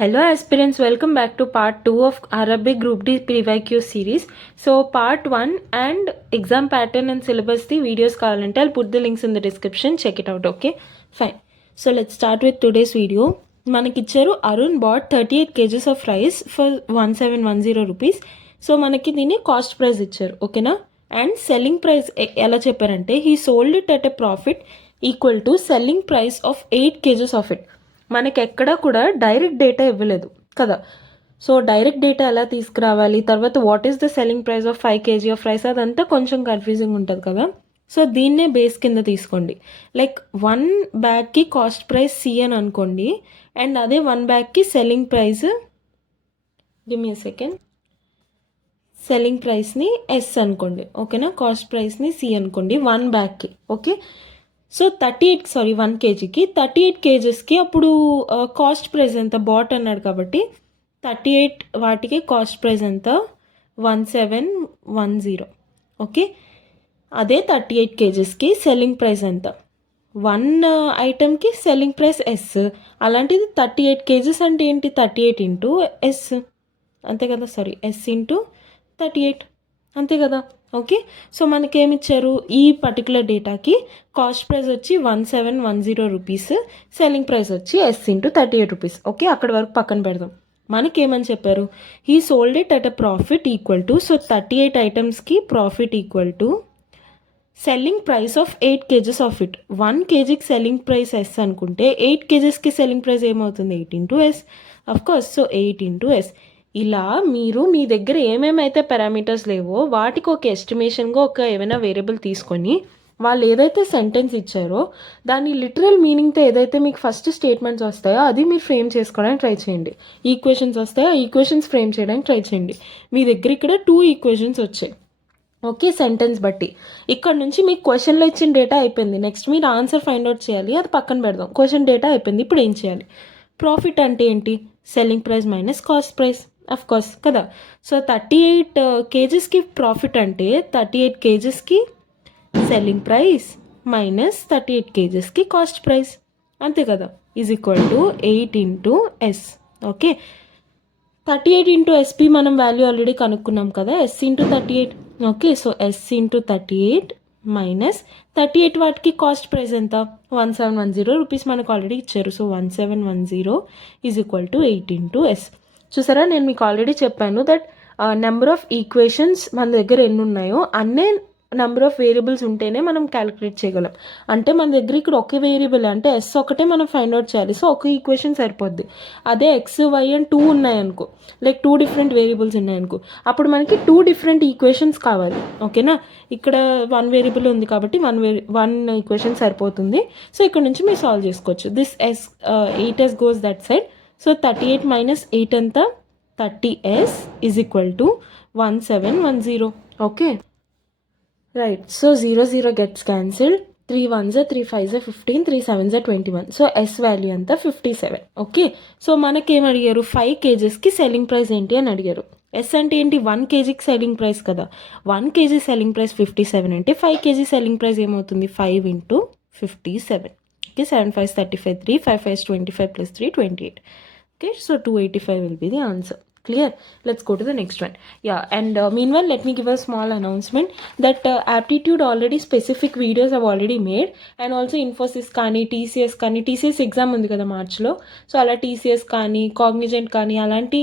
Hello aspirants, welcome back to part 2 of Arabic Group D PYQ series. So part 1 and exam pattern and syllabus the videos kavalante I'll put the links in the description, check it out. Okay, fine. So let's start with today's video. మనకిచ్చారు Arun bought 38 kgs of rice for 1710 rupees. So మనకి దీన్ని cost price ఇచ్చారు, ఓకేనా. And selling price ఎలా చెప్పారంటే he sold it at a profit equal to selling price of 8 kgs of it. మనకి ఎక్కడా కూడా డైరెక్ట్ డేటా ఇవ్వలేదు కదా. సో డైరెక్ట్ డేటా ఎలా తీసుకురావాలి, తర్వాత what is the selling price of 5 kg of rice, అదంతా కొంచెం కన్ఫ్యూజింగ్ ఉంటుంది కదా. సో దీన్నే బేస్ కింద తీసుకోండి. లైక్ 1 బ్యాగ్కి కాస్ట్ ప్రైస్ సి అని అనుకోండి, అండ్ అదే 1 బ్యాగ్కి selling price, give me second, selling ప్రైస్ని ఎస్ అనుకోండి, ఓకేనా. కాస్ట్ ప్రైస్ని సి అనుకోండి 1 బ్యాగ్కి, ఓకే. సో 1 kgకి 38 kgsకి అప్పుడు కాస్ట్ ప్రైస్ ఎంత, బాట్ అన్నాడు కాబట్టి 38 వాటికి కాస్ట్ ప్రైస్ ఎంత 1710, ఓకే. అదే 38 kgsకి సెల్లింగ్ ప్రైస్ ఎంత, 1 ఐటమ్కి సెల్లింగ్ ప్రైస్ ఎస్. అలాంటిది 38 kgs అంటే ఏంటి, 38 ఇంటూ ఎస్ అంతే కదా, సారీ ఎస్ ఇంటూ 38 అంతే కదా, ఓకే. సో మనకేమిచ్చారు, ఈ పర్టికులర్ డేటాకి కాస్ట్ ప్రైస్ వచ్చి 1710 రూపీస్, సెల్లింగ్ ప్రైస్ వచ్చి ఎస్ ఇంటూ 38 రూపీస్, ఓకే. అక్కడి వరకు పక్కన పెడదాం. మనకేమని చెప్పారు, he sold it at a profit equal to, so 38 ఐటమ్స్కి profit equal to selling price of 8 kgs of it. 1 kgకి సెల్లింగ్ ప్రైస్ ఎస్ అనుకుంటే 8 kgsకి సెల్లింగ్ ప్రైస్ ఏమవుతుంది, 8 into S, of course. So 8 into S. ఇలా మీరు మీ దగ్గర ఏమేమైతే పారామీటర్స్ లేవో వాటికి ఒక ఎస్టిమేషన్గా ఒక ఏమైనా వేరియబుల్ తీసుకొని వాళ్ళు ఏదైతే సెంటెన్స్ ఇచ్చారో దాని లిటరల్ మీనింగ్తో ఏదైతే మీకు ఫస్ట్ స్టేట్మెంట్స్ వస్తాయో అది మీరు ఫ్రేమ్ చేసుకోవడానికి ట్రై చేయండి. ఈక్వేషన్స్ వస్తాయో ఈక్వేషన్స్ ఫ్రేమ్ చేయడానికి ట్రై చేయండి. మీ దగ్గర ఇక్కడ 2 ఈక్వేషన్స్ వచ్చాయి, ఓకే, సెంటెన్స్ బట్టి. ఇక్కడ నుంచి మీకు క్వశ్చన్లో ఇచ్చిన డేటా అయిపోయింది. నెక్స్ట్ మీరు ఆన్సర్ ఫైండ్ అవుట్ చేయాలి, అది పక్కన పెడదాం. క్వశ్చన్ డేటా అయిపోయింది, ఇప్పుడు ఏం చేయాలి. ప్రాఫిట్ అంటే ఏంటి, selling price minus cost price, of course కదా. సో 38 kgsకి ప్రాఫిట్ అంటే 38 kgsకి సెల్లింగ్ ప్రైస్ మైనస్ 38 kgsకి కాస్ట్ ప్రైస్, అంతే కదా, is equal to 8 into S, okay. 38 into SP మనం వాల్యూ ఆల్రెడీ కనుక్కున్నాం కదా, S into 38, okay. So S into 38 minus 38 వాటికి కాస్ట్ ప్రైస్ ఎంత 1710 రూపీస్ మనకు ఆల్రెడీ ఇచ్చారు. So 1710 is equal to 8 into S. చూసారా, నేను మీకు ఆల్రెడీ చెప్పాను దట్ నెంబర్ ఆఫ్ ఈక్వేషన్స్ మన దగ్గర ఎన్ని ఉన్నాయో అన్నే నెంబర్ ఆఫ్ వేరియబుల్స్ ఉంటేనే మనం క్యాలిక్యులేట్ చేయగలం. అంటే మన దగ్గర ఇక్కడ ఒకే వేరియబుల్ అంటే ఎస్ ఒకటే మనం ఫైండ్ అవుట్ చేయాలి. సో ఒక ఈక్వేషన్ సరిపోద్ది. అదే ఎక్స్ వై అండ్ 2 ఉన్నాయనుకో, లైక్ 2 డిఫరెంట్ వేరియబుల్స్ ఉన్నాయనుకో, అప్పుడు మనకి 2 డిఫరెంట్ ఈక్వేషన్స్ కావాలి, ఓకేనా. ఇక్కడ 1 వేరియబుల్ ఉంది కాబట్టి 1 ఈక్వేషన్ సరిపోతుంది. సో ఇక్కడ నుంచి మీరు సాల్వ్ చేసుకోవచ్చు. This S 8s goes that side. So 38 minus 8 అంతా 30s is equal to 1710, okay. Right. So 0 0 gets cancelled, 3 1s 3 5s 15, 3 7s 21. So S value అంతా 57, ఓకే. సో మనకేం అడిగారు, 5 kgsకి సెల్లింగ్ ప్రైస్ ఏంటి అని అడిగారు. ఎస్ అంటే ఏంటి, 1 kgకి సెల్లింగ్ ప్రైస్ కదా. 1 kg సెల్లింగ్ ప్రైస్ 57 అంటే 5 kg సెల్లింగ్ ప్రైస్ ఏమవుతుంది, 5 into 57, okay. 7 5s 35, 3 5 5s 25 plus 3 28, okay. So 285 will be the answer. Clear? Let's go to the next one. Yeah, and meanwhile let me give a small announcement that aptitude already specific videos have already made, and also Infosys కానీ TCS కానీ, TCS exam ఉంది కదా మార్చ్లో. So అలా TCS కానీ Cognizant కానీ అలాంటి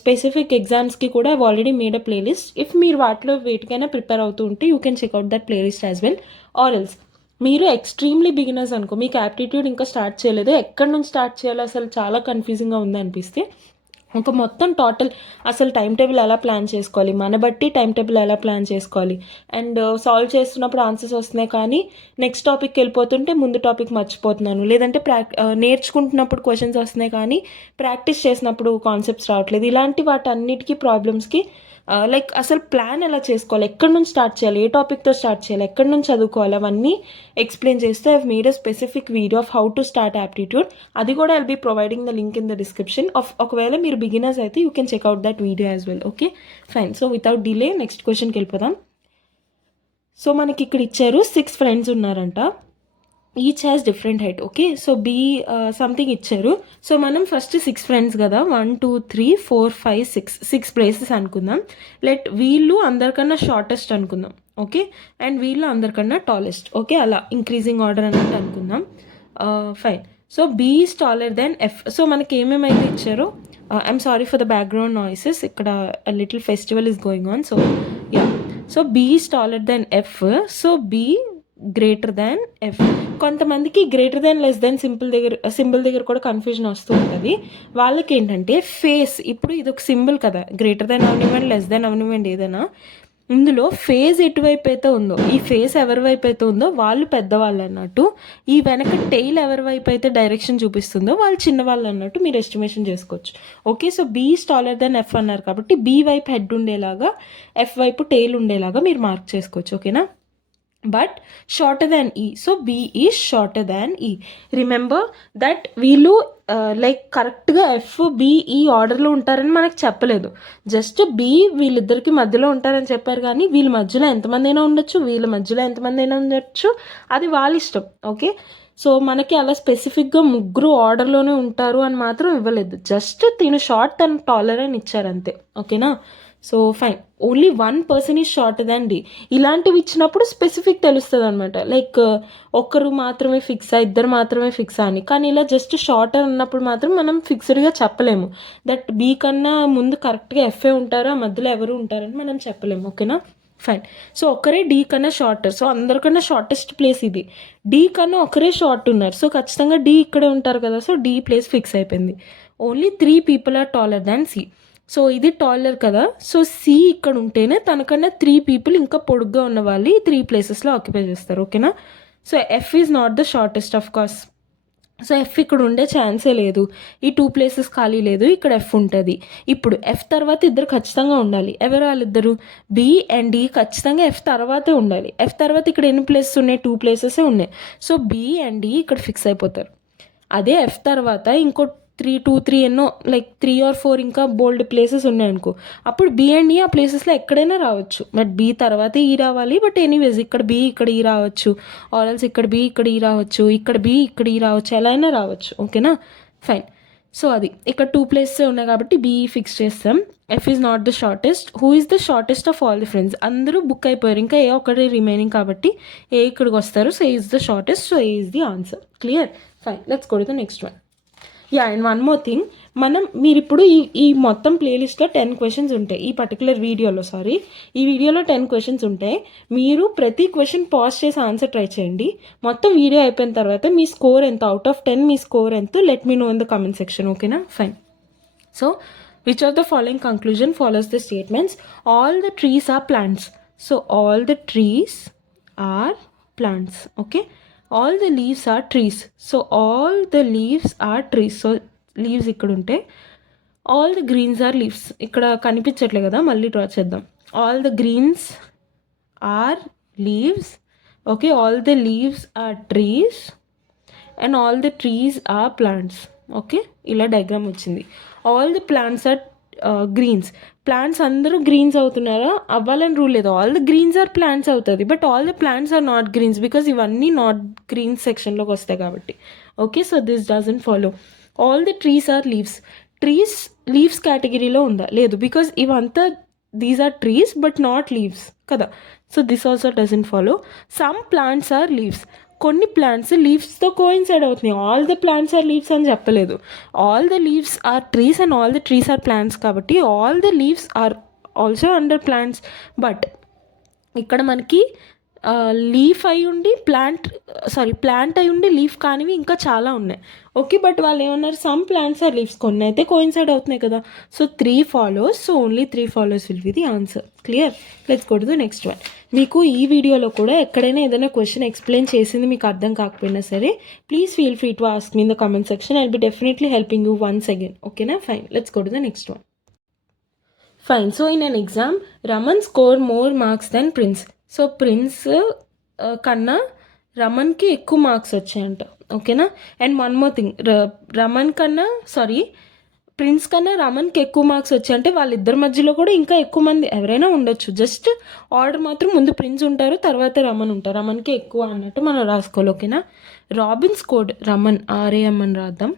specific ఎగ్జామ్స్కి కూడా I've already made a playlist. If మీరు వాటిలో వేటికైనా ప్రిపేర్ అవుతూ ఉంటే you can check out that playlist as well. Or else మీరు ఎక్స్ట్రీమ్లీ బిగినర్స్ అనుకో, మీకు యాప్టిట్యూడ్ ఇంకా స్టార్ట్ చేయలేదు, ఎక్కడి నుంచి స్టార్ట్ చేయాలో అసలు చాలా కన్ఫ్యూజింగ్గా ఉంది అనిపిస్తే ఒక మొత్తం టోటల్ అసలు టైం టేబుల్ ఎలా ప్లాన్ చేసుకోవాలి, మన బట్టి టైం టేబుల్ ఎలా ప్లాన్ చేసుకోవాలి, అండ్ సాల్వ్ చేస్తున్నప్పుడు ఆన్సర్స్ వస్తున్నాయి కానీ నెక్స్ట్ టాపిక్కి వెళ్ళిపోతుంటే ముందు టాపిక్ మర్చిపోతున్నాను, లేదంటే నేర్చుకుంటున్నప్పుడు క్వశ్చన్స్ వస్తున్నాయి కానీ ప్రాక్టీస్ చేసినప్పుడు కాన్సెప్ట్స్ రావట్లేదు, ఇలాంటి వాటన్నిటికీ ప్రాబ్లమ్స్కి లైక్ అసలు ప్లాన్ ఎలా చేసుకోవాలి, ఎక్కడి నుంచి స్టార్ట్ చేయాలి, ఏ టాపిక్తో స్టార్ట్ చేయాలి, ఎక్కడి నుంచి చదువుకోవాలి, అవన్నీ ఎక్స్ప్లెయిన్ చేస్తే I made a specific video of how to start aptitude. అది కూడా I'll be providing the link in the description. ఒకవేళ మీరు బిగినర్స్ అయితే you can check out that video as well, okay fine. So without delay next క్వశ్చన్కి వెళ్ళిపోదాం. సో మనకి ఇక్కడ ఇచ్చారు 6 ఫ్రెండ్స్ ఉన్నారంట. Each has different height. Okay, so B something ఇచ్చారు. సో మనం ఫస్ట్ 6 ఫ్రెండ్స్ కదా, 1 2 3 4 5 6 ప్లేసెస్ అనుకుందాం. వీళ్ళు అందరికన్నా షార్టెస్ట్ అనుకుందాం. ఓకే, అండ్ వీళ్ళు అందరికన్నా టాలెస్ట్. ఓకే, అలా ఇంక్రీజింగ్ ఆర్డర్ అన్నట్టు అనుకుందాం. Fine. So B is taller then F. So మనకి ఏమేమైతే ఇచ్చారో, I'm sorry for the background noises, ఇక్కడ little festival is going on. So yeah, so B is taller then F. So B greater than F. కొంతమందికి greater than less than symbol దగ్గర కూడా confusion వస్తూ ఉంటుంది. వాళ్ళకి ఏంటంటే ఫేస్, ఇప్పుడు ఇది ఒక సింబల్ కదా, గ్రేటర్ దాన్ అవనివ్వండి లెస్ దాన్ అవనివ్వండి ఏదైనా, ఇందులో ఫేస్ ఎటువైపు అయితే ఉందో, ఈ ఫేస్ ఎవరి వైపు అయితే ఉందో వాళ్ళు పెద్దవాళ్ళు అన్నట్టు, ఈ వెనక టెయిల్ ఎవరి వైపు అయితే డైరెక్షన్ చూపిస్తుందో వాళ్ళు చిన్నవాళ్ళు అన్నట్టు మీరు ఎస్టిమేషన్ చేసుకోవచ్చు. Okay, so B is taller then F అన్నారు కాబట్టి బీ వైపు హెడ్ ఉండేలాగా, ఎఫ్ వైపు టెయిల్ ఉండేలాగా మీరు మార్క్ చేసుకోవచ్చు. ఓకేనా, బట్ షార్టర్ దాన్ ఈ. సో బీ ఈజ్ షార్టర్ దాన్ ఈ. రిమెంబర్ దట్ వీళ్ళు లైక్ కరెక్ట్గా ఎఫ్ బి ఈ ఆర్డర్లో ఉంటారని మనకు చెప్పలేదు. జస్ట్ బి వీళ్ళిద్దరికి మధ్యలో ఉంటారని చెప్పారు, కానీ వీళ్ళ మధ్యలో ఎంతమంది అయినా ఉండొచ్చు, వీళ్ళ మధ్యలో ఎంతమంది అయినా ఉండొచ్చు, అది వాళ్ళ ఇష్టం. ఓకే, సో మనకి అలా స్పెసిఫిక్గా ముగ్గురు ఆర్డర్లోనే ఉంటారు అని మాత్రం ఇవ్వలేదు. జస్ట్ తిను షార్ట్ అండ్ టాలర్ అని ఇచ్చారు అంతే. ఓకేనా, so fine, only 1 person is shorter than D. ఇలాంటివి ఇచ్చినప్పుడు స్పెసిఫిక్ తెలుస్తుంది అనమాట, లైక్ ఒక్కరు మాత్రమే ఫిక్సా, ఇద్దరు మాత్రమే ఫిక్సా అని. కానీ ఇలా జస్ట్ షార్టర్ అన్నప్పుడు మాత్రం మనం ఫిక్స్డ్గా చెప్పలేము దట్ బీ కన్నా ముందు కరెక్ట్గా ఎఫ్ఏ ఉంటారు, ఆ మధ్యలో ఎవరు ఉంటారని మనం చెప్పలేము. ఓకేనా, ఫైన్. సో ఒకరే డీ కన్నా షార్టర్, సో అందరికన్నా షార్టెస్ట్ ప్లేస్ ఇది. డీ కన్నా ఒకరే షార్ట్ ఉన్నారు, సో ఖచ్చితంగా డీ ఇక్కడే ఉంటారు కదా, సో డీ ప్లేస్ ఫిక్స్ అయిపోయింది. Only 3 people are taller than C. So ఇది టాలర్ కదా, సో సి ఇక్కడ ఉంటేనే తనకన్నా 3 పీపుల్ ఇంకా పొడుగ్గా ఉన్న వాళ్ళు ఈ 3 ప్లేసెస్లో ఆక్యుపై చేస్తారు. ఓకేనా, so F is not the shortest of course. So F ఇక్కడ ఉండే ఛాన్సే లేదు, ఈ 2 ప్లేసెస్ ఖాళీ లేదు, ఇక్కడ ఎఫ్ ఉంటుంది. ఇప్పుడు ఎఫ్ తర్వాత ఇద్దరు ఖచ్చితంగా ఉండాలి. ఎవరు వాళ్ళిద్దరు? బి అండ్ డి ఖచ్చితంగా ఎఫ్ తర్వాతే ఉండాలి. ఎఫ్ తర్వాత ఇక్కడ ఎన్ని ప్లేసెస్ ఉన్నాయి? 2 ప్లేసెసే ఉన్నాయి. సో బి అండ్ డి ఇక్కడ ఫిక్స్ అయిపోతారు. అదే ఎఫ్ తర్వాత ఇంకో 3 ఎన్నో లైక్ 3 or 4 ఇంకా బోల్డ్ ప్లేసెస్ ఉన్నాయనుకో, అప్పుడు బి అండ్ ఈ ఆ ప్లేసెస్లో ఎక్కడైనా రావచ్చు. బట్ బి తర్వాత ఈ రావాలి, బట్ ఎనీవేస్ ఇక్కడ బి ఇక్కడ ఈ రావచ్చు, ఆర్ఎల్స్ ఇక్కడ బి ఇక్కడ ఈ రావచ్చు, ఇక్కడ బి ఇక్కడ ఈ రావచ్చు, ఎలా అయినా రావచ్చు. ఓకేనా, ఫైన్. సో అది ఇక్కడ 2 ప్లేసెస్ ఉన్నాయి కాబట్టి బి ఫిక్స్ చేస్తాం. F is not the shortest. Who is the shortest of all the friends? అందరూ బుక్ అయిపోయారు, ఇంకా ఏ ఒక్కడే రిమైనింగ్ కాబట్టి ఏ ఇక్కడికి వస్తారు. So A is the shortest, so A is the answer. Clear, fine. Let's go to the next one. Yeah, and one more thing, మీరు ఇప్పుడు ఈ మొత్తం ప్లేలిస్ట్లో 10 క్వశ్చన్స్ ఉంటాయి. ఈ పర్టికులర్ వీడియోలో ఈ వీడియోలో 10 క్వశ్చన్స్ ఉంటాయి. మీరు ప్రతి క్వశ్చన్ పాజ్ చేసి ఆన్సర్ ట్రై చేయండి. మొత్తం వీడియో అయిపోయిన తర్వాత మీ స్కోర్ ఎంత, అవుట్ ఆఫ్ 10 మీ స్కోర్ ఎంత, let me know in the comment section. ఓకేనా, fine. So which of the following conclusion follows the statements? All the trees are plants. So all the trees are plants. Okay, all the leaves are trees. So all the leaves are trees. So leaves ఇక్కడ ఉంటే all the greens are leaves. ఇక్కడ కనిపించట్లే కదా, మళ్ళీ draw చేద్దాం. all the greens are leaves. Okay, all the leaves are trees and all the trees are plants. Okay, ఇలా diagram వచ్చింది. all the plants are greens. Plants అందరూ greens అవుతున్నారా? అవ్వాలని rule లేదు. All the greens are plants అవుతుంది, but all the plants are not greens because ఇవన్నీ not greens సెక్షన్లోకి వస్తాయి కాబట్టి. Okay, so this doesn't follow. All the trees are leaves. Trees leaves కేటగిరీలో ఉందా? లేదు, బికాజ్ ఇవంతా these are trees but not leaves కదా, so this also doesn't follow. Some plants are leaves. కొన్ని ప్లాంట్స్ లీవ్స్తో కోయిన్సైడ్ అవుతున్నాయి. All the plants are leaves అని చెప్పలేదు. All the leaves are trees and all the trees are plants కాబట్టి all the leaves are also under plants. But ఇక్కడ మనకి leaf అయి ఉండి ప్లాంట్ అయి ఉండి లీఫ్ కానివి ఇంకా చాలా ఉన్నాయి. ఓకే, బట్ వాళ్ళు ఏమన్నారు? Some plants are leaves. కొన్ని అయితే కోయిన్సైడ్ అవుతున్నాయి కదా, so 3 follows. So only 3 follows will be the answer. Clear, let's go to the next one. మీకు ఈ వీడియోలో కూడా ఎక్కడైనా ఏదైనా క్వశ్చన్ ఎక్స్ప్లెయిన్ చేసింది మీకు అర్థం కాకపోయినా సరే, please feel free to ask me in the comment section. I will be definitely helping you once again. ఓకేనా, fine. Let's go to the next one. Fine. So in an exam Raman score more marks than Prince. So Prince కన్నా రమన్కి ఎక్కువ marks వచ్చాయంట. ఓకేనా, and one more thing, Prince కన్నా రమన్కి ఎక్కువ marks వచ్చాయి అంటే వాళ్ళిద్దరి మధ్యలో కూడా ఇంకా ఎక్కువ మంది ఎవరైనా ఉండొచ్చు. జస్ట్ ఆర్డర్ మాత్రం ముందు ప్రిన్స్ ఉంటారు, తర్వాత రమన్ ఉంటారు. రమన్కి ఎక్కువ అన్నట్టు మనం రాసుకోవాలి. ఓకేనా. రాబిన్ స్కోర్డ్ రమన్ ఆర్ఏఎం అని రాద్దాం.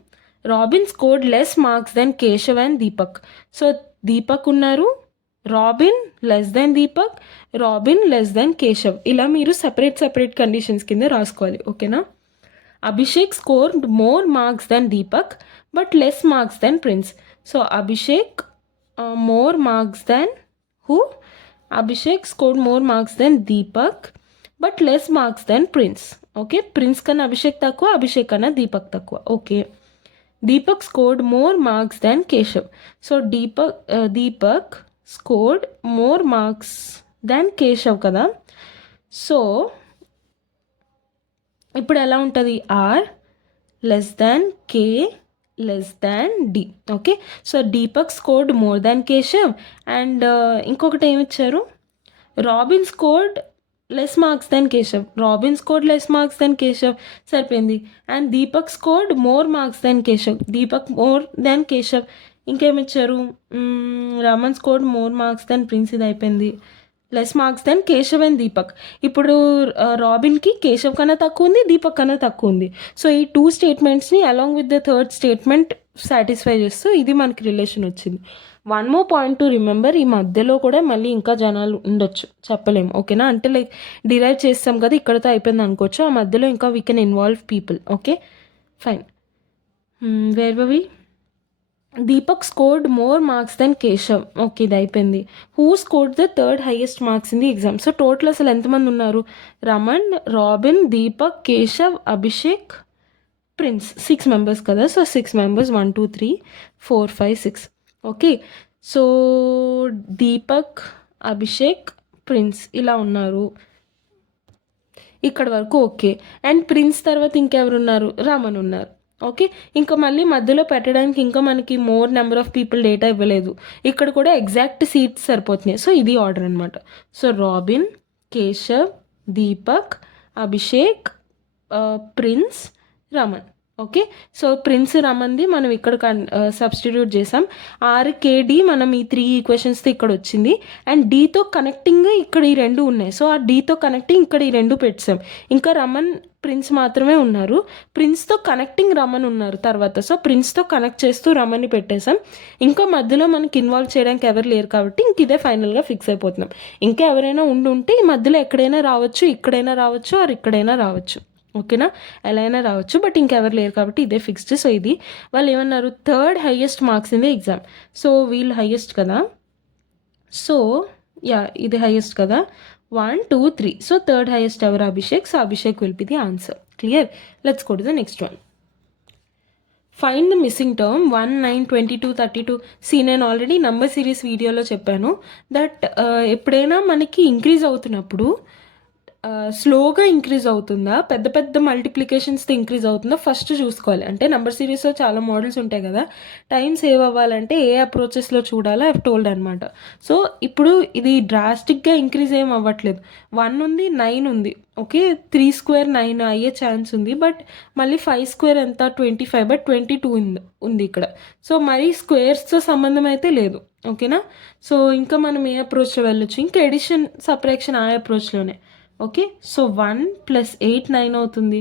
Robin scored less marks than Keshav and Deepak. So Deepak ఉన్నారు, Robin less than Deepak, Robin less than Keshav. ఇలా మీరు సెపరేట్ కండిషన్స్ కింద రాసుకోవాలి. ఓకేనా. Abhishek scored more marks than Deepak but less marks than Prince. So Abhishek more marks than who? Abhishek scored more marks than Deepak but less marks than Prince. Okay, Prince kana Abhishek takwa, Abhishek kana Deepak takwa. Okay, Deepak scored more marks than Keshav. So Deepak scored more marks than Keshav kada. So ఇప్పుడు ఎలా ఉంటుంది? R less than K less than D. Okay, so Deepak scored more than Keshav and ఇంకొకటి ఏమి ఇచ్చారు? Robin scored less marks than Keshav. Robin scored less marks than Keshav సరిపోయింది. And Deepak scored more marks than Keshav. Deepak more than Keshav. ఇంకేమిచ్చారు? Raman scored more marks than Prince. ఇది అయిపోయింది. Less marks than Keshav and Deepak. ఇప్పుడు రాబిన్కి కేశవ్ కన్నా తక్కువ ఉంది, దీపక్ కన్నా తక్కువ ఉంది. సో ఈ 2 స్టేట్మెంట్స్ని along with the third statement satisfy చేస్తూ ఇది మనకి రిలేషన్ వచ్చింది. 1 more పాయింట్ టు రిమెంబర్, ఈ మధ్యలో కూడా మళ్ళీ ఇంకా జనాలు ఉండొచ్చు, చెప్పలేము. ఓకేనా. అంటే లైక్ డిరైవ్ చేస్తాం కదా, ఇక్కడతో అయిపోయింది అనుకోవచ్చు. ఆ మధ్యలో ఇంకా we can involve people. Okay, fine. Where were we? Deepak scored more marks than Keshav. Okay, ఇది అయిపోయింది. Who scored the third highest marks in the exam. So total అసలు ఎంతమంది ఉన్నారు? Raman, Robin, Deepak, Keshav, Abhishek, Prince. 6 members కదా. So 6 members 1 2 3 4 5 6. Okay, so Deepak, Abhishek, Prince ఇలా ఉన్నారు. ఇక్కడ వరకు ఓకే. అండ్ ప్రిన్స్ తర్వాత ఇంకెవరున్నారు? రమన్ ఉన్నారు. ఓకే, ఇంకా మళ్ళీ మధ్యలో పెట్టడానికి ఇంకా మనకి more number of people data ఇవ్వలేదు. ఇక్కడ కూడా ఎగ్జాక్ట్ సీట్స్ సరిపోతున్నాయి. సో ఇది ఆర్డర్ అనమాట. So Robin, Keshav, Deepak, Abhishek, Prince, Raman. Okay, so Prince, రమన్ది మనం ఇక్కడ సబ్స్టిట్యూట్ చేసాం. ఆర్కేడి మనం ఈ 3 ఈక్వేషన్స్తో ఇక్కడ వచ్చింది. అండ్ డీతో కనెక్టింగ్ ఇక్కడ ఈ 2 ఉన్నాయి. సో ఆ డీతో కనెక్టింగ్ ఇక్కడ ఈ 2 పెట్టాం. ఇంకా రమన్, ప్రిన్స్ మాత్రమే ఉన్నారు. ప్రిన్స్తో కనెక్టింగ్ రమన్ ఉన్నారు తర్వాత. సో ప్రిన్స్తో కనెక్ట్ చేస్తూ రమన్ని పెట్టేసాం. ఇంకా మధ్యలో మనకి ఇన్వాల్వ్ చేయడానికి ఎవరు లేరు కాబట్టి ఇంక ఇదే ఫైనల్గా ఫిక్స్ అయిపోతున్నాం. ఇంకా ఎవరైనా ఉంటే ఈ మధ్యలో ఎక్కడైనా రావచ్చు, ఇక్కడైనా రావచ్చు, ఆర్ ఇక్కడైనా రావచ్చు. ఓకేనా, ఎలా అయినా రావచ్చు, బట్ ఇంకెవరు లేరు కాబట్టి ఇదే ఫిక్స్డ్. సో ఇది వాళ్ళు ఏమన్నారు? Third highest marks in the exam. So వీళ్ళు హైయెస్ట్ కదా. సో యా, ఇది హైయెస్ట్ కదా. 1 2 3. సో థర్డ్ హైయెస్ట్ ఎవరు? Abhishek. So Abhishek will be the answer. Clear. Let's go to the next one. Find the missing term 1 9 22 32. నేను already number series వీడియోలో చెప్పాను that ఎప్పుడైనా మనకి ఇంక్రీజ్ అవుతున్నప్పుడు స్లోగా ఇంక్రీజ్ అవుతుందా, పెద్ద పెద్ద మల్టిప్లికేషన్స్తో ఇంక్రీజ్ అవుతుందా ఫస్ట్ చూసుకోవాలి. అంటే నెంబర్ సిరీస్లో చాలా మోడల్స్ ఉంటాయి కదా. టైం సేవ్ అవ్వాలంటే ఏ అప్రోచెస్లో చూడాలో ఐ టోల్డ్ అనమాట. సో ఇప్పుడు ఇది డ్రాస్టిక్గా ఇంక్రీజ్ ఏం అవ్వట్లేదు. 1 ఉంది, 9 ఉంది. ఓకే, 3 స్క్వేర్ 9 అయ్యే ఛాన్స్ ఉంది. బట్ మళ్ళీ 5 స్క్వేర్ ఎంత? 25. బట్ 22 ఉంది ఇక్కడ. సో మరి స్క్వేర్స్తో సంబంధం అయితే లేదు. ఓకేనా. సో ఇంకా మనం ఏ అప్రోచ్లో వెళ్ళొచ్చు? ఇంకా ఎడిషన్, సబ్ట్రాక్షన్ ఆ అప్రోచ్లోనే. ఓకే, సో 1 + 8 9 అవుతుంది.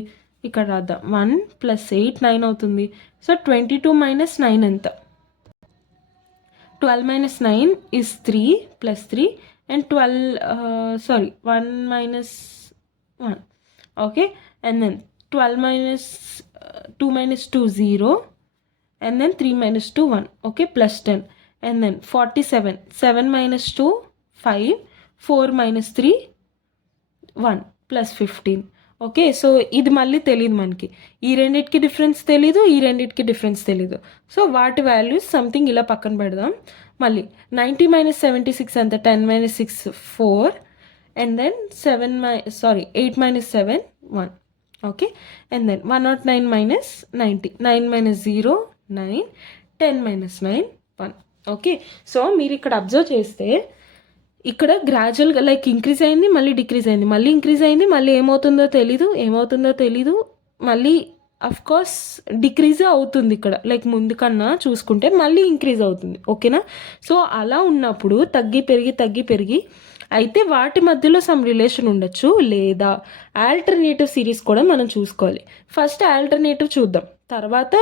ఇక్కడ రాద్దాం. 1 + 8 9 అవుతుంది. సో 22 - 9 ఎంత? 12 - 9 is 3 + 3 and 1 - 1. Okay, and then 12 - 2 - 2 0 and then 3 - 2 1. Okay, plus 10 and then 47. 7 - 2 5, 4 - 3 1 + 15. Okay, so ఇది మళ్ళీ తెలియదు మనకి. ఈ రెండింటికి డిఫరెన్స్ తెలీదు, ఈ రెండింటికి డిఫరెన్స్ తెలీదు. సో వాటి వాల్యూస్ సంథింగ్ ఇలా పక్కన పెడదాం. మళ్ళీ 90 - 76 ఎంత? 10 - 6 4 and then 8 - 7 1. Okay, and then 109 - 90. 9 - 0 9, 10 - 9 1. Okay, so మీరు ఇక్కడ అబ్జర్వ్ చేస్తే ఇక్కడ గ్రాడ్యువల్గా లైక్ ఇంక్రీజ్ అయింది, మళ్ళీ డిక్రీజ్ అయింది, మళ్ళీ ఇంక్రీజ్ అయింది, మళ్ళీ ఏమవుతుందో తెలీదు, మళ్ళీ కోర్స్ డిక్రీజే అవుతుంది ఇక్కడ, లైక్ ముందు కన్నా చూసుకుంటే మళ్ళీ ఇంక్రీజ్ అవుతుంది. ఓకేనా? సో అలా ఉన్నప్పుడు తగ్గి పెరిగి అయితే వాటి మధ్యలో సమ్ రిలేషన్ ఉండొచ్చు, లేదా ఆల్టర్నేటివ్ సిరీస్ కూడా మనం చూసుకోవాలి. ఫస్ట్ ఆల్టర్నేటివ్ చూద్దాం, తర్వాత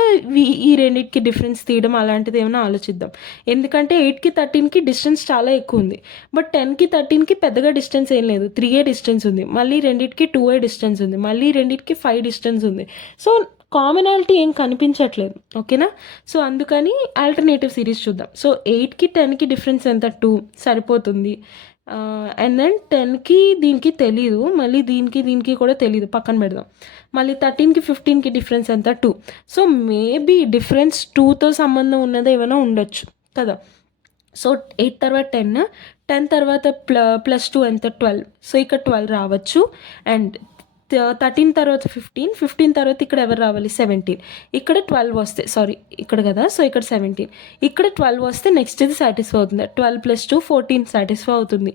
ఈ రెండింటికి డిఫరెన్స్ తీయడం అలాంటిది ఏమైనా ఆలోచిద్దాం. ఎందుకంటే 8కి 13కి డిస్టెన్స్ చాలా ఎక్కువ ఉంది, బట్ 10కి 13కి పెద్దగా డిస్టెన్స్ ఏం లేదు, 3 డిస్టెన్స్ ఉంది. మళ్ళీ రెండింటికి 2 డిస్టెన్స్ ఉంది, మళ్ళీ రెండింటికి 5 డిస్టెన్స్ ఉంది. సో కామనాలిటీ ఏం కనిపించట్లేదు. ఓకేనా? సో అందుకని ఆల్టర్నేటివ్ సిరీస్ చూద్దాం. సో 8కి 10కి డిఫరెన్స్ ఎంత? 2 సరిపోతుంది. అండ్ దెన్ 10కి దీనికి తెలీదు, మళ్ళీ దీనికి కూడా తెలీదు, పక్కన పెడదాం. మళ్ళీ 13కి 15కి డిఫరెన్స్ ఎంత? 2. సో మేబీ డిఫరెన్స్ 2తో సంబంధం ఉన్నది ఏమైనా ఉండొచ్చు కదా. సో 8 తర్వాత 10 తర్వాత +2 ఎంత? 12. సో ఇక్కడ 12 రావచ్చు. అండ్ 13 తర్వాత 15 తర్వాత ఇక్కడ ఎవరు రావాలి? 17. ఇక్కడ 12 వస్తే, సారీ ఇక్కడ కదా, సో ఇక్కడ 17. ఇక్కడ 12 వస్తే నెక్స్ట్ ఇది సాటిస్ఫై అవుతుంది. 12 + 2 14 సాటిస్ఫై అవుతుంది.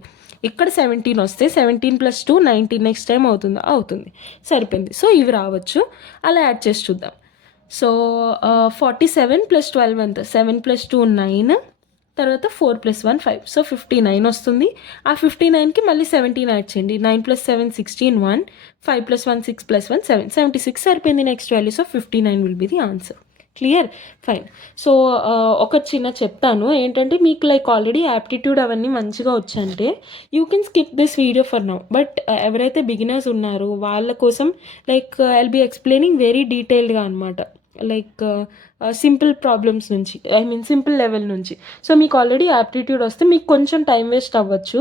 ఇక్కడ 17 వస్తే 17 + 2 19 నెక్స్ట్ టైం అవుతుంది. సరిపోయింది. సో ఇవి రావచ్చు. అలా యాడ్ చేసి చూద్దాం. సో 47 + 12 ఎంత? 7 + 2 9, తర్వాత 4 + 1 5. సో 59 వస్తుంది. ఆ 59కి మళ్ళీ 17 యాడ్ చేయండి. 9 + 7 16 1, 5 + 1 6 + 1 7, 76 సరిపోయింది next value. So 59 will be the answer. Clear? Fine. So ఒక చిన్న చెప్తాను ఏంటంటే, మీకు లైక్ ఆల్రెడీ యాప్టిట్యూడ్ అవన్నీ మంచిగా వచ్చంటే you can skip this video for now. But ఎవరైతే బిగినర్స్ ఉన్నారో వాళ్ళ కోసం like I'll be explaining very డీటెయిల్డ్గా అనమాట, లైక్ సింపుల్ ప్రాబ్లమ్స్ నుంచి, సింపుల్ లెవెల్ నుంచి. సో మీకు ఆల్రెడీ యాప్టిట్యూడ్ వస్తే మీకు కొంచెం టైం వేస్ట్ అవ్వచ్చు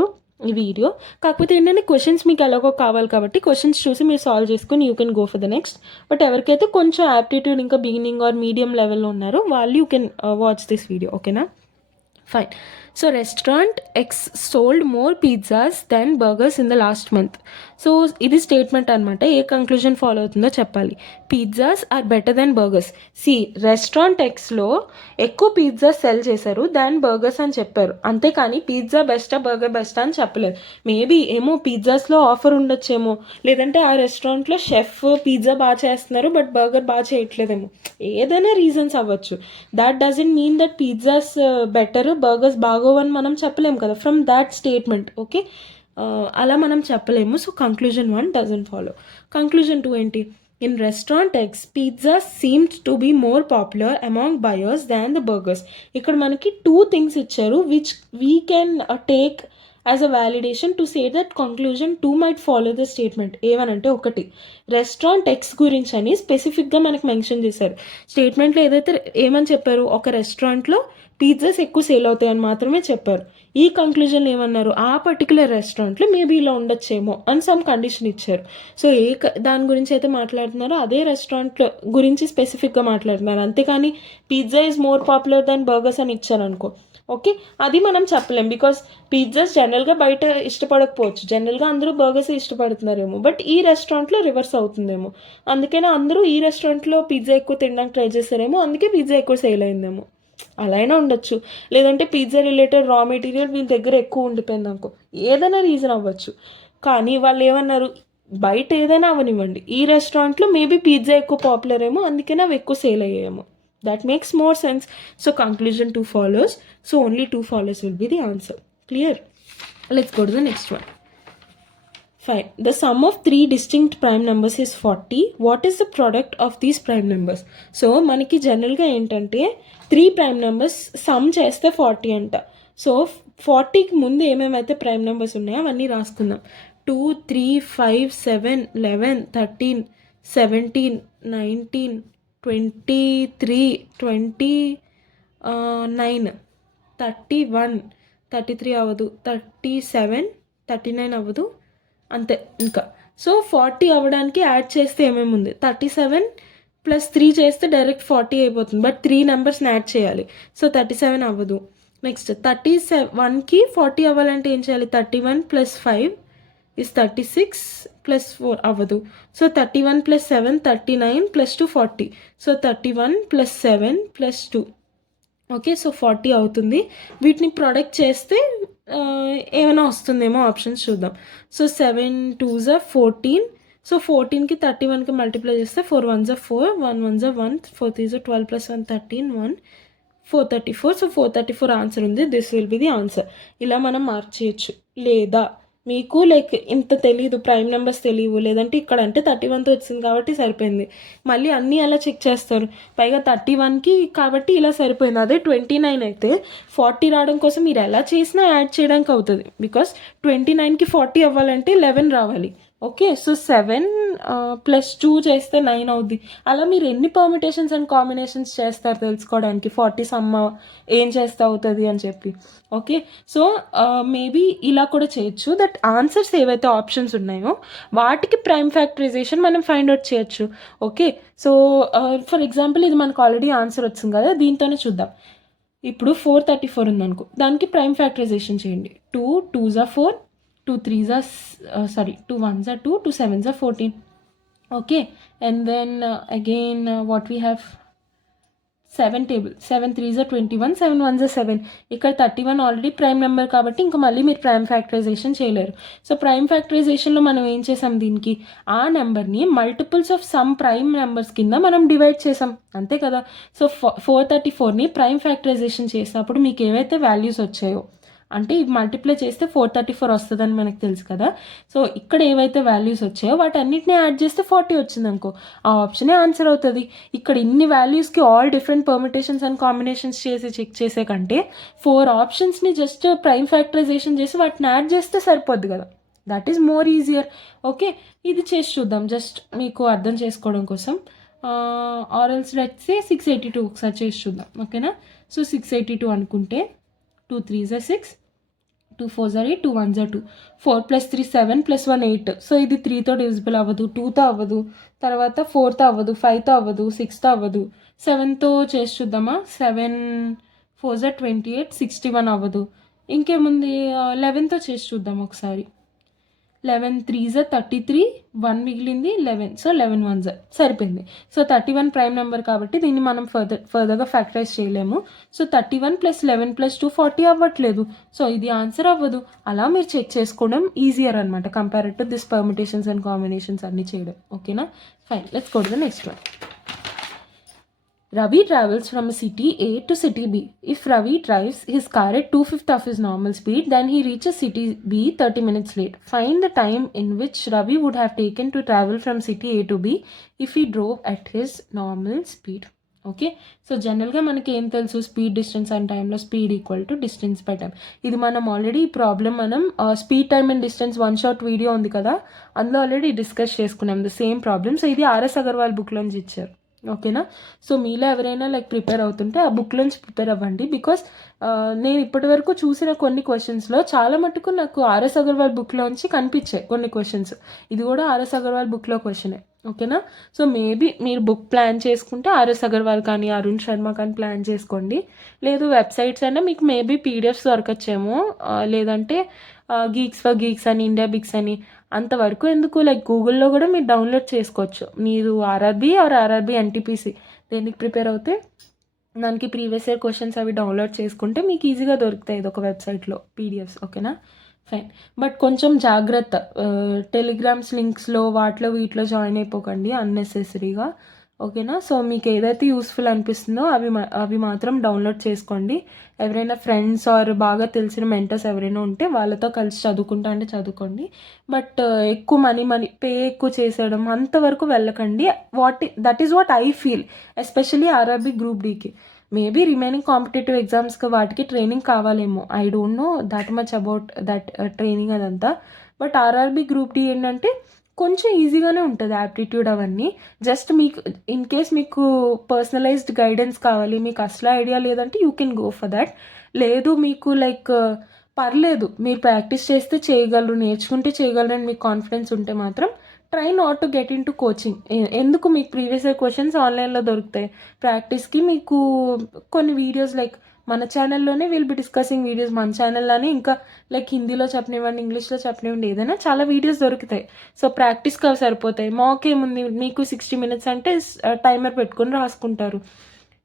ఈ వీడియో. కాకపోతే ఏంటంటే క్వశ్చన్స్ మీకు ఎలాగో కావాలి కాబట్టి క్వశ్చన్స్ చూసి మీరు సాల్వ్ చేసుకుని you can go for the next. But ఎవరికైతే కొంచెం యాప్టిట్యూడ్ ఇంకా బిగినింగ్ ఆర్ మీడియం లెవెల్లో ఉన్నారో వాళ్ళు you can watch this video. ఓకేనా? Fine. So restaurant X sold more pizzas than burgers in the last month. So ఇది statement అనమాట. ఏ కంక్లూజన్ ఫాలో అవుతుందో చెప్పాలి. Pizzas are better than burgers. Restaurant ఎక్స్లో ఎక్కువ పిజ్జాస్ సెల్ చేశారు దాన్ బర్గర్స్ అని చెప్పారు. అంతేకాని పిజ్జా బెస్టా బర్గర్ బెస్టా అని చెప్పలేదు. మేబీ ఏమో పిజ్జాస్లో ఆఫర్ ఉండొచ్చేమో, లేదంటే ఆ రెస్టారెంట్లో షెఫ్ పిజ్జా బాగా చేస్తున్నారు బట్ బర్గర్ బాగా చేయట్లేదేమో, ఏదైనా రీజన్స్ అవ్వచ్చు. That doesn't mean that pizzas better burgers బాగోవని మనం చెప్పలేము కదా ఫ్రమ్ దాట్ స్టేట్మెంట్. ఓకే, అలా మనం చెప్పలేము. So conclusion 1 doesn't follow. Conclusion 2 ఏంటి? In restaurant X, pizza seemed to be more popular among buyers than the burgers. ఇక్కడ మనకి 2 things ఇచ్చారు which we can take as a validation to say that conclusion 2 might follow the statement. ఏమనంటే, ఒకటి restaurant X గురించి అని స్పెసిఫిక్గా మనకి mention చేశారు. స్టేట్మెంట్లో ఏదైతే ఏమని చెప్పారు, ఒక రెస్టారెంట్లో పిజ్జాస్ ఎక్కువ సేల్ అవుతాయని మాత్రమే చెప్పారు. ఈ కంక్లూజన్లో ఏమన్నారు, ఆ పర్టికులర్ రెస్టారెంట్లో మేబీ ఇలా ఉండొచ్చేమో అని సమ్ కండిషన్ ఇచ్చారు. సో దాని గురించి అయితే మాట్లాడుతున్నారో అదే రెస్టారెంట్ గురించి స్పెసిఫిక్గా మాట్లాడుతున్నారు. అంతేకాని pizza is more popular than burgers అని ఇచ్చారు అనుకో, ఓకే, అది మనం చెప్పలేం. బికాస్ పిజ్జాస్ జనరల్గా బయట ఇష్టపడకపోవచ్చు, జనరల్గా అందరూ బర్గర్స్ ఇష్టపడుతున్నారేమో, బట్ ఈ రెస్టారెంట్లో రివర్స్ అవుతుందేమో. అందుకనే అందరూ ఈ రెస్టారెంట్లో పిజ్జా ఎక్కువ తినడానికి ట్రై చేస్తారేమో, అందుకే పిజ్జా ఎక్కువ సేల్ అయిందేమో. అలా అయినా ఉండొచ్చు. లేదంటే పిజ్జా రిలేటెడ్ రా మెటీరియల్ వీళ్ళ దగ్గర ఎక్కువ ఉండిపోయింది అనుకో, ఏదైనా రీజన్ అవ్వచ్చు. కానీ వాళ్ళు ఏమన్నారు, బయట ఏదైనా అవనివ్వండి, ఈ రెస్టారెంట్లో మేబీ పిజ్జా ఎక్కువ పాపులర్ ఏమో, అందుకనే అవి ఎక్కువ sale అయ్యాయేమో. That makes more sense. So conclusion 2 follows. So only 2 follows will be the answer. Clear? Let's go to the next one. Fine. The sum of 3 distinct prime numbers is 40. What is the product of these prime numbers? So మనకి జనరల్గా ఏంటంటే 3 prime numbers some చేస్తే 40 అంట. So 40కి ముందు ఏమేమైతే prime numbers ఉన్నాయో అవన్నీ రాసుకుందాం. 2 3 5 7 11 13 17 19 23 29 31 33 అవ్వదు, 37 39 అవ్వదు, అంతే ఇంకా. సో 40 అవ్వడానికి యాడ్ చేస్తే ఏమేమి ఉంది, 37 + 3 చేస్తే డైరెక్ట్ 40 అయిపోతుంది, బట్ 3 నెంబర్స్ని యాడ్ చేయాలి. సో 37 అవ్వదు. నెక్స్ట్ 31కి 40 అవ్వాలంటే ఏం చేయాలి, 31 + 5 is 36 + 4 అవ్వదు. సో 31 + 7 39 + 2 40. సో 31 + 7 + 2, ఓకే, సో 40 అవుతుంది. వీటిని ప్రొడక్ట్ చేస్తే ఏమైనా వస్తుందేమో, ఆప్షన్స్ చూద్దాం. So 7 2s are 14. సో 14కి 31కి మల్టిప్లై చేస్తే 4 1s are 4, 1 1s are 1, 4 3s are 12 plus 1 13, 1 434. So 434 answer ఉంది. This will be the answer. ఇలా మనం మార్క్ చేయొచ్చు. లేదా మీకు లైక్ ఇంత తెలీదు, ప్రైమ్ నెంబర్స్ తెలియవు, లేదంటే ఇక్కడ అంటే 31తో వచ్చింది కాబట్టి సరిపోయింది, మళ్ళీ అన్నీ అలా చెక్ చేస్తారు, పైగా 31కి కాబట్టి ఇలా సరిపోయింది. అదే 29 అయితే 40 రావడం కోసం మీరు ఎలా చేసినా యాడ్ చేయడానికి అవుతుంది, బికాస్ 29కి 40 అవ్వాలంటే 11 రావాలి. ఓకే, సో 7 + 2 చేస్తే 9 అవుద్ది. అలా మీరు ఎన్ని పర్మిటేషన్స్ అండ్ కాంబినేషన్స్ చేస్తారు తెలుసుకోవడానికి 40 సమ్ ఏం చేస్తే అవుతుంది అని చెప్పి. ఓకే, సో మేబీ ఇలా కూడా చేయొచ్చు. దట్ ఆన్సర్స్ ఏవైతే ఆప్షన్స్ ఉన్నాయో వాటికి ప్రైమ్ ఫ్యాక్టరైజేషన్ మనం ఫైండ్ అవుట్ చేయొచ్చు. ఓకే, సో ఫర్ ఎగ్జాంపుల్ ఇది మనకు ఆల్రెడీ ఆన్సర్ వచ్చింది కదా, దీంతోనే చూద్దాం. ఇప్పుడు 434 ఉందనుకో, దానికి ప్రైమ్ ఫ్యాక్టరైజేషన్ చేయండి. 2 2s are 4, 2 3s are 2 1s are 2, 2 7s are 14. Okay, and then again what we have, 7 table, 7 3s are 21, 7 1s are 7. ఇక్కడ 31 ఆల్రెడీ ప్రైమ్ నెంబర్ కాబట్టి ఇంకా మళ్ళీ మీరు ప్రైమ్ ఫ్యాక్టరైజేషన్ చేయలేరు. సో ప్రైమ్ ఫ్యాక్టరైజేషన్లో మనం ఏం చేసాం, దీనికి ఆ నెంబర్ని multiples of some prime numbers కింద మనం డివైడ్ చేసాం, అంతే కదా. సో 434ని ప్రైమ్ ఫ్యాక్టరైజేషన్ చేసినప్పుడు మీకు ఏవైతే వాల్యూస్ వచ్చాయో, అంటే ఇవి మల్టిప్లై చేస్తే 434 వస్తుందని మనకు తెలుసు కదా. సో ఇక్కడ ఏవైతే వాల్యూస్ వచ్చాయో వాటన్నిటిని యాడ్ చేస్తే 40 వచ్చింది అనుకో, ఆ ఆప్షనే ఆన్సర్ అవుతుంది. ఇక్కడ ఇన్ని వాల్యూస్కి all different permutations and combinations చేసి చెక్ చేసే కంటే 4 ఆప్షన్స్ని జస్ట్ ప్రైమ్ ఫ్యాక్టరైజేషన్ చేసి వాటిని యాడ్ చేస్తే సరిపోద్ది కదా. That is more easier. Okay, ఇది చేసి చూద్దాం జస్ట్ మీకు అర్థం చేసుకోవడం కోసం. ఆర్ఎల్స్ లెట్స్ సే 682 ఒకసారి చేసి చూద్దాం. ఓకేనా, సో 682 అనుకుంటే 2 3s are 6, 2 4s are 8, 2 1s are 2, 4 + 3 7 + 1 8. So ఇది 3తో డివిజిబుల్ అవ్వదు, 2తో అవ్వదు, తర్వాత 4తో అవ్వదు, 5తో అవ్వదు, 6తో అవ్వదు, 7తో చేసి చూద్దామా. 7 4s are 28, 61 అవ్వదు. ఇంకేముంది, 11తో చేసి చూద్దాం ఒకసారి. 11 3s are 33, 1 మిగిలింది 11, సో 11 1s are సరిపోయింది. సో 31 ప్రైమ్ నెంబర్ కాబట్టి దీన్ని మనం ఫర్దర్గా ఫ్యాక్టరైజ్ చేయలేము. సో 31 + 11 + 2 40 అవ్వట్లేదు, సో ఇది ఆన్సర్ అవ్వదు. అలా మీరు చెక్ చేసుకోవడం ఈజియర్ అనమాట, compare to this permutations and combinations అన్నీ చేయడం. ఓకేనా, fine, let's go to the next one. Ravi travels from a city A to city B. If Ravi drives his car at 2/5 of his normal speed, then he reaches city B 30 minutes late. Find the time in which Ravi would have taken to travel from city A to B if he drove at his normal speed. Okay, so జనరల్గా మనకి ఏం తెలుసు, speed distance and టైంలో speed equal to distance by time. ఇది మనం already ఈ problem మనం speed time and distance 1 shot video ఉంది కదా, అందులో ఆల్రెడీ డిస్కస్ చేసుకున్నాం ద సేమ్ ప్రాబ్లమ్. సో ఇది ఆర్ఎస్ అగర్వాల్ బుక్లోంచి ఇచ్చారు. ఓకేనా, సో మీలో ఎవరైనా లైక్ ప్రిపేర్ అవుతుంటే ఆ బుక్లోంచి ప్రిపేర్ అవ్వండి. బికాస్ నేను ఇప్పటి వరకు చూసిన కొన్ని క్వశ్చన్స్లో చాలా మటుకు నాకు ఆర్ఎస్ అగర్వాల్ బుక్లోంచి కనిపించాయి కొన్ని క్వశ్చన్స్. ఇది కూడా ఆర్ఎస్ అగర్వాల్ బుక్లో క్వశ్చనే. ఓకేనా, సో మేబీ మీరు బుక్ ప్లాన్ చేసుకుంటే ఆర్ఎస్ అగర్వాల్ కానీ అరుణ్ శర్మ కానీ ప్లాన్ చేసుకోండి. లేదు వెబ్సైట్స్ అయినా మీకు మేబీ పీడిఎఫ్స్ దొరకచ్చేమో, లేదంటే గీక్స్ ఫర్ గీక్స్ అని, ఇండియా బిక్స్ అని, అంతవరకు ఎందుకు లైక్ గూగుల్లో కూడా మీరు డౌన్లోడ్ చేసుకోవచ్చు. మీరు ఆర్ఆర్బీ ఎన్టీపీసీ దేనికి ప్రిపేర్ అవుతే దానికి ప్రీవియస్ ఇయర్ క్వశ్చన్స్ అవి డౌన్లోడ్ చేసుకుంటే మీకు ఈజీగా దొరుకుతాయి ఇది ఒక వెబ్సైట్లో పీడిఎఫ్స్. ఓకేనా, ఫైన్, బట్ కొంచెం జాగ్రత్త, టెలిగ్రామ్స్ లింక్స్లో వాటిలో వీటిలో జాయిన్ అయిపోకండి అన్నెసెసరీగా. ఓకేనా, సో మీకు ఏదైతే యూస్ఫుల్ అనిపిస్తుందో అవి మాత్రం డౌన్లోడ్ చేసుకోండి. ఎవరైనా ఫ్రెండ్స్ ఆర్ బాగా తెలిసిన మెంటర్స్ ఎవరైనా ఉంటే వాళ్ళతో కలిసి చదువుకుంటా అంటే చదువుకోండి. బట్ ఎక్కువ మనీ పే ఎక్కువ చేసేయడం అంతవరకు వెళ్ళకండి. That is what I feel, especially RRB group డీకి. మేబీ రిమైనింగ్ కాంపిటేటివ్ ఎగ్జామ్స్కి వాటికి ట్రైనింగ్ కావాలేమో, I don't know that much about that training అదంతా. బట్ ఆర్ఆర్బీ గ్రూప్ డి ఏంటంటే కొంచెం ఈజీగానే ఉంటుంది, యాప్టిట్యూడ్ అవన్నీ. జస్ట్ మీకు ఇన్ కేస్ మీకు పర్సనలైజ్డ్ గైడెన్స్ కావాలి, మీకు అసలు ఐడియా లేదంటే you can go for that. లేదు మీకు లైక్ పర్లేదు, మీరు ప్రాక్టీస్ చేస్తే చేయగలరు, నేర్చుకుంటే చేయగలరు అని మీకు కాన్ఫిడెన్స్ ఉంటే మాత్రం try not to get in to coaching. ఎందుకు, మీకు ప్రీవియస్ ఇయర్ క్వశ్చన్స్ ఆన్లైన్లో దొరుకుతాయి. ప్రాక్టీస్కి మీకు కొన్ని వీడియోస్ లైక్ మన ఛానల్లోనే విల్ బి డిస్కసింగ్ వీడియోస్, మన ఛానల్లోనే ఇంకా లైక్ హిందీలో చెప్పనివ్వండి, ఇంగ్లీష్లో చెప్పనివ్వండి, ఏదైనా చాలా వీడియోస్ దొరుకుతాయి. సో ప్రాక్టీస్కి అవి సరిపోతాయి. మాక్ ఏముంది, మీకు 60 minutes అంటే టైమర్ పెట్టుకొని రాసుకుంటారు.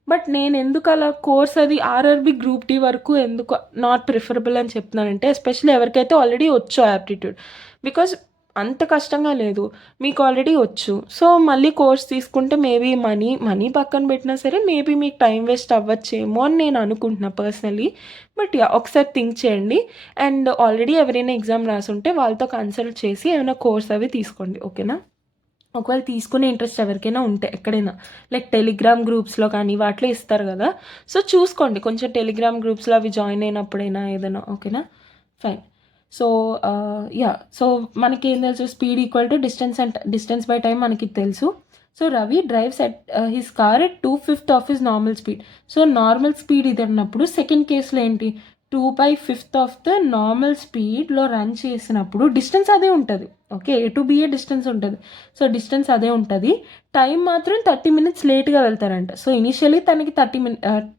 బట్ నేను ఎందుకు అలా కోర్స్ అది ఆర్ఆర్బీ గ్రూప్ డి వరకు ఎందుకు నాట్ ప్రిఫరబుల్ అని చెప్తున్నానంటే, ఎస్పెషల్లీ ఎవరికైతే ఆల్రెడీ వచ్చో యాప్టిట్యూడ్. బికాజ్ అంత కష్టంగా లేదు, మీకు ఆల్రెడీ వచ్చు. సో మళ్ళీ కోర్స్ తీసుకుంటే మేబీ మనీ పక్కన పెట్టినా సరే మేబీ మీకు టైం వేస్ట్ అవ్వచ్చేమో అని నేను అనుకుంటున్నా పర్సనలీ. బట్ యా, ఒకసారి థింక్ చేయండి. అండ్ ఆల్రెడీ ఎవరైనా ఎగ్జామ్ రాసుంటే వాళ్ళతో కన్సల్ట్ చేసి ఏమైనా కోర్స్ అవి తీసుకోండి, ఓకేనా. ఒకవేళ తీసుకునే ఇంట్రెస్ట్ ఎవరికైనా ఉంటే ఎక్కడైనా లైక్ టెలిగ్రామ్ గ్రూప్స్లో కానీ వాటిలో ఇస్తారు కదా, సో చూసుకోండి కొంచెం టెలిగ్రామ్ గ్రూప్స్లో అవి జాయిన్ అయినప్పుడైనా ఏదైనా, ఓకేనా. ఫైన్. సో యా, సో మనకి ఏం తెలుసు, speed equal to distance by time మనకి తెలుసు. So Ravi drives at his car at 2/5 of his normal speed. So normal speed ఇది అన్నప్పుడు సెకండ్ కేసులో ఏంటి, 2/5 ఆఫ్ ద నార్మల్ స్పీడ్లో రన్ చేసినప్పుడు డిస్టెన్స్ అదే ఉంటుంది, okay. A to BA distance ఉంటుంది. సో డిస్టెన్స్ అదే ఉంటుంది, టైం మాత్రం 30 minutes లేట్గా వెళ్తారంట. సో ఇనిషియలీ తనకి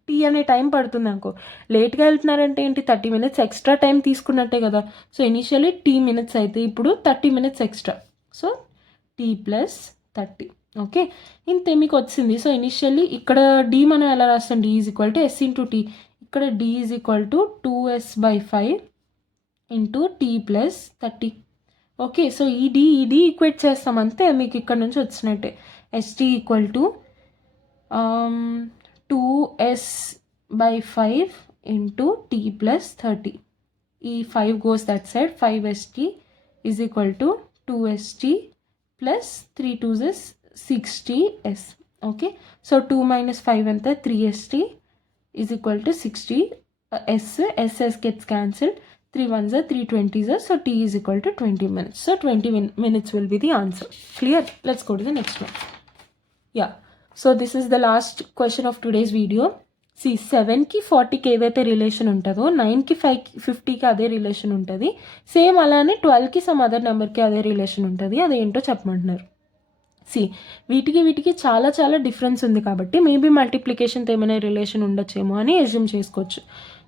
టీ అనే టైం పడుతుంది అనుకో, లేట్గా వెళ్తున్నారంటే ఏంటి, 30 minutes ఎక్స్ట్రా టైం తీసుకున్నట్టే కదా. సో ఇనిషియలీ టీ మినిట్స్ అయితే ఇప్పుడు 30 minutes extra. So T plus 30, okay. ఇంతే మీకు వచ్చింది. సో ఇనిషియల్లీ ఇక్కడ డి మనం ఎలా రాస్తాం, D is equal to S into T. ఇక్కడ D is equal to 2s/5 into T plus 30, okay. So ఈ డి ఈక్వేట్ చేస్తాం అంతే, మీకు ఇక్కడ నుంచి వచ్చినట్టే. ST equal to 2s/5 into T plus 30. ఈ 5 goes that side, 5st is equal to 2st plus 3 2s 60s, ఓకే. సో 2 - 5 ఎంత, 3st is equal to 60. s gets cancelled, 3 1s are 3 20s are, so t is equal to 20 minutes. So 20 minutes will be the answer. Clear? Let's go to the next one. Yeah, so this is the last question of today's video. See, 7కి 40కి ఏదైతే relation ఉంటుందో 9కి 50కి అదే relation ఉంటుంది. Same అలానే 12కి some other నెంబర్కి అదే relation ఉంటుంది. అదేంటో చెప్పమంటున్నారు. సి, వీటికి చాలా చాలా డిఫరెన్స్ ఉంది కాబట్టి మేబీ మల్టిప్లికేషన్తో ఏమైనా రిలేషన్ ఉండొచ్చేమో అని అజ్యూమ్ చేసుకోవచ్చు.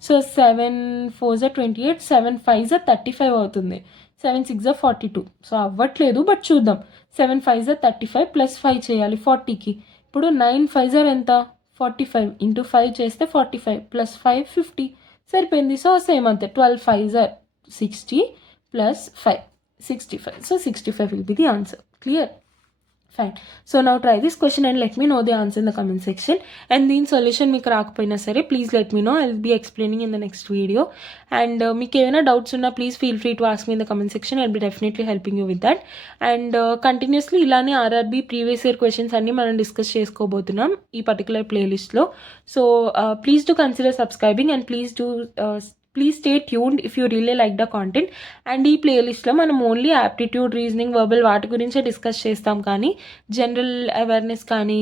So 7 4s are 28, 7 5s are 35 అవుతుంది, 7 6s are 42. సో అవ్వట్లేదు, బట్ చూద్దాం. 7 5s are 35 ప్లస్ 5 చేయాలి 40కి. ఇప్పుడు 9 5s are ఎంత, 45 ఇంటూ 5 చేస్తే 45 ప్లస్ 5 50 సరిపోయింది. సో సేమ్ అంతే, 12 5s are 60 plus 5 65. So 65 will be the answer. Clear? Fine. So now try this question and let me know the answer in the comment section. And దీని solution మీకు రాకపోయినా సరే please let me know, I will be explaining in the next video. And మీకు ఏమైనా doubts ఉన్నా please feel free to ask me in the comment section, I will be definitely helping you with that. And continuously ఇలానే RRB previous year questions అన్నీ మనం discuss చేసుకోబోతున్నాం ఈ particular ప్లేలిస్ట్లో. So please to consider subscribing and please stay tuned if you really like the content. And ఈ ప్లేలిస్ట్లో మనం only aptitude, reasoning, verbal వాటి గురించే డిస్కస్ చేస్తాం, కానీ జనరల్ అవేర్నెస్ కానీ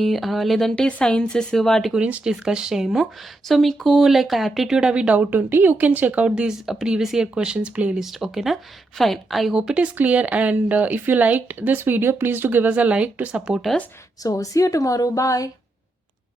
లేదంటే సైన్సెస్ వాటి గురించి డిస్కస్ చేయము. సో మీకు లైక్ యాప్టిట్యూడ్ అవి డౌట్ ఉంటే you can check out these previous year questions playlist, ఓకేనా. Fine, I hope it is clear. And if you like this video please to give us a like to support us. So see you tomorrow. Bye.